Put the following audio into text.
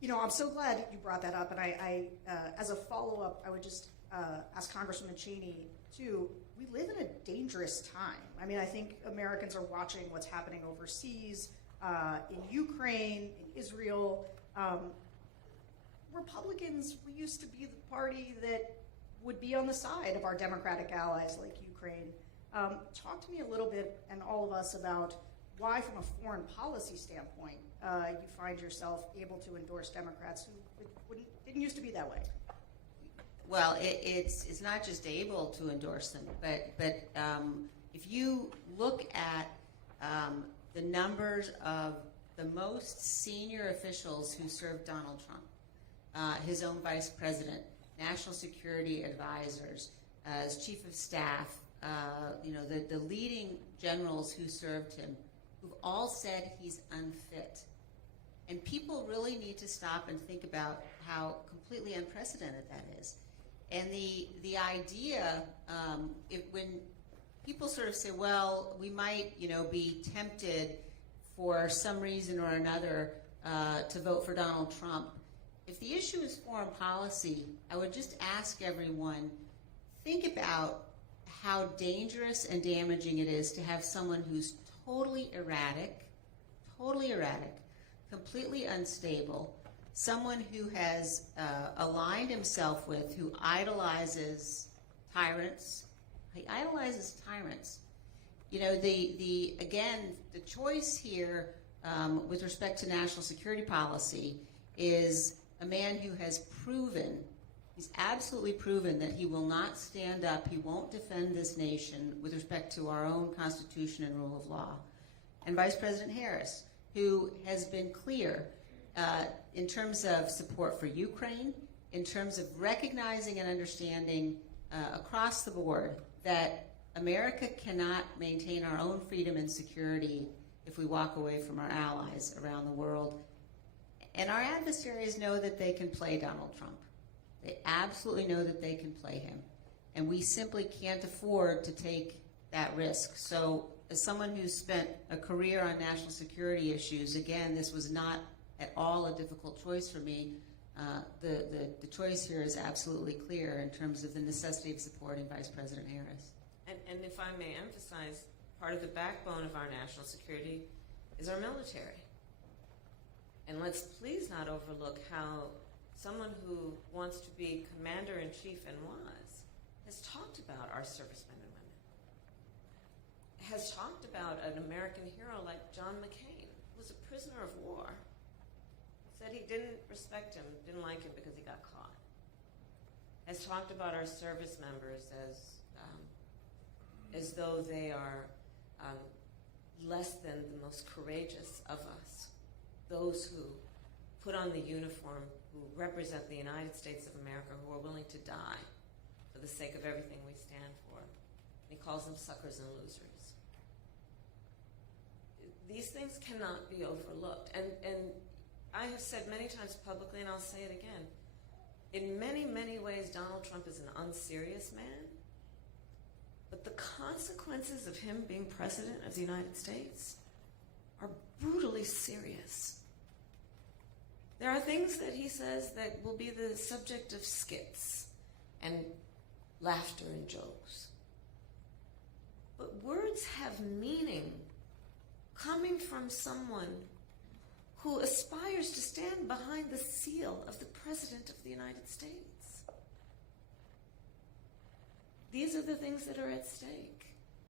You know, I'm so glad you brought that up, and as a follow-up, I would just ask Congresswoman Cheney, too, we live in a dangerous time. I mean, I think Americans are watching what's happening overseas, in Ukraine, in Israel. Republicans, we used to be the party that would be on the side of our Democratic allies like Ukraine. Talk to me a little bit, and all of us, about why, from a foreign policy standpoint, you find yourself able to endorse Democrats who didn't used to be that way. Well, it's not just able to endorse them, but if you look at the numbers of the most senior officials who served Donald Trump, his own vice president, national security advisors, as chief of staff, the leading generals who served him, who've all said he's unfit. And people really need to stop and think about how completely unprecedented that is. And the idea, when people sort of say, well, we might, be tempted for some reason or another to vote for Donald Trump. If the issue is foreign policy, I would just ask everyone, think about how dangerous and damaging it is to have someone who's totally erratic, completely unstable, someone who has aligned himself with, who idolizes tyrants. He idolizes tyrants. The choice here with respect to national security policy is a man who has proven, he's absolutely proven that he will not stand up, he won't defend this nation with respect to our own Constitution and rule of law. And Vice President Harris, who has been clear in terms of support for Ukraine, in terms of recognizing and understanding across the board that America cannot maintain our own freedom and security if we walk away from our allies around the world. And our adversaries know that they can play Donald Trump. They absolutely know that they can play him. And we simply can't afford to take that risk. So as someone who's spent a career on national security issues, again, this was not at all a difficult choice for me. The choice here is absolutely clear in terms of the necessity of supporting Vice President Harris. And if I may emphasize, part of the backbone of our national security is our military. And let's please not overlook how someone who wants to be commander-in-chief and has talked about our servicemen and women, has talked about an American hero like John McCain, who was a prisoner of war, said he didn't respect him, didn't like him because he got caught, has talked about our service members as though they are less than the most courageous of us, those who put on the uniform, who represent the United States of America, who are willing to die for the sake of everything we stand for. And he calls them suckers and losers. These things cannot be overlooked. And I have said many times publicly, and I'll say it again, in many, many ways, Donald Trump is an unserious man, but the consequences of him being president of the United States are brutally serious. There are things that he says that will be the subject of skits and laughter and jokes. But words have meaning coming from someone who aspires to stand behind the seal of the President of the United States. These are the things that are at stake.